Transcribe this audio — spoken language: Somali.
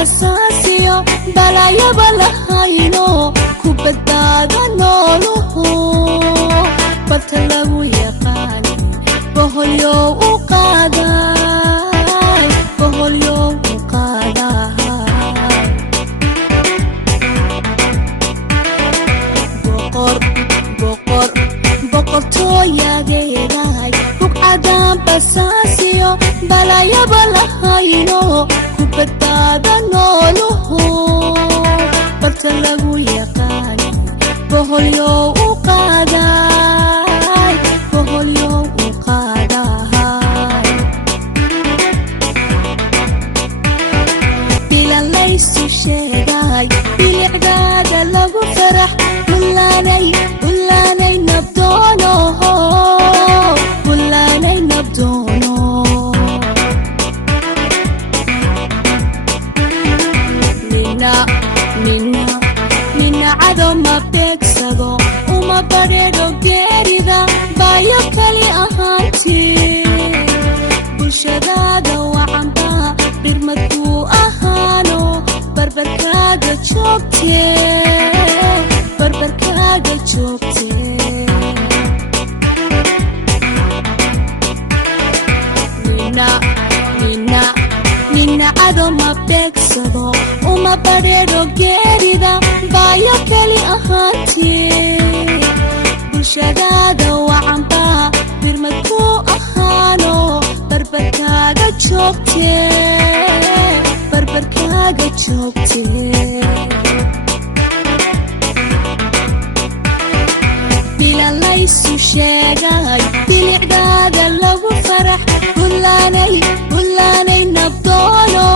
basaasiyo balayaba lahayno ku badbaado nooluhu barta lagu yaqaani boholyo u qaaday boholyo u qaaday boqortooyadeedahay bugcadaan basaasiyo balayaba lahayno ku badbaado nooluhu barta lagu yaqaani boholyo u qaaday boholyo u qaaday bilan laysu sheegay bilicdaada lagu farax bullaanay nabdoono bullaanay nabdoono nina cado ma beegsado uma badheedho geerida baayo kali ahaantii bulshadaada wacanba birmadkuu ahaano barbarkaaga joogtee nina cado ma beegsado uma badheedho geerida baayo kali ahaantii bulshadaada wacanba birmadkuu ahaano barbarkaaga joogtee bilan laysu sheegay bilicdaada lagu farax bullaanay nabdoono